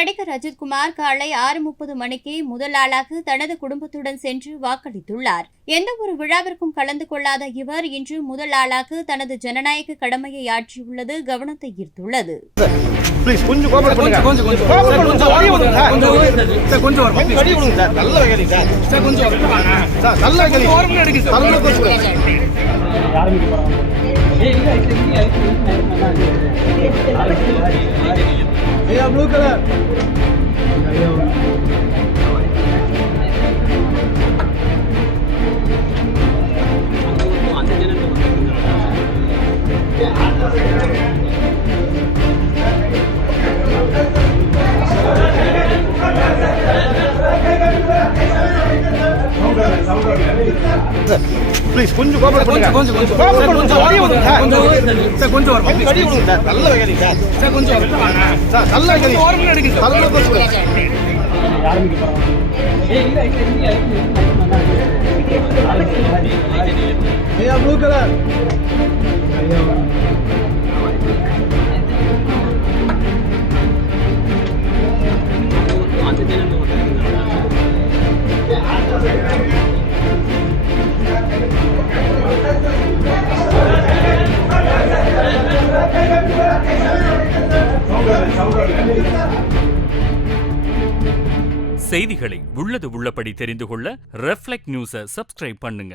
நடிகர் அஜித்குமார் காலை 6:30 மணிக்கு முதல் ஆளாக தனது குடும்பத்துடன் சென்று வாக்களித்துள்ளார். எந்த ஒரு விழாவிற்கும் கலந்து கொள்ளாத இவர் இன்று முதல் ஆளாக தனது ஜனநாயக கடமையை ஆற்றியுள்ளது கவனத்தை ஈர்த்துள்ளது. ब्लू कलर प्लीज कुछ ब्लू कलर செய்திகளை உள்ளது உள்ளபடி தெரிந்து கொள்ள ரெஃப்ளெக்ட் நியூஸை சப்ஸ்கிரைப் பண்ணுங்க.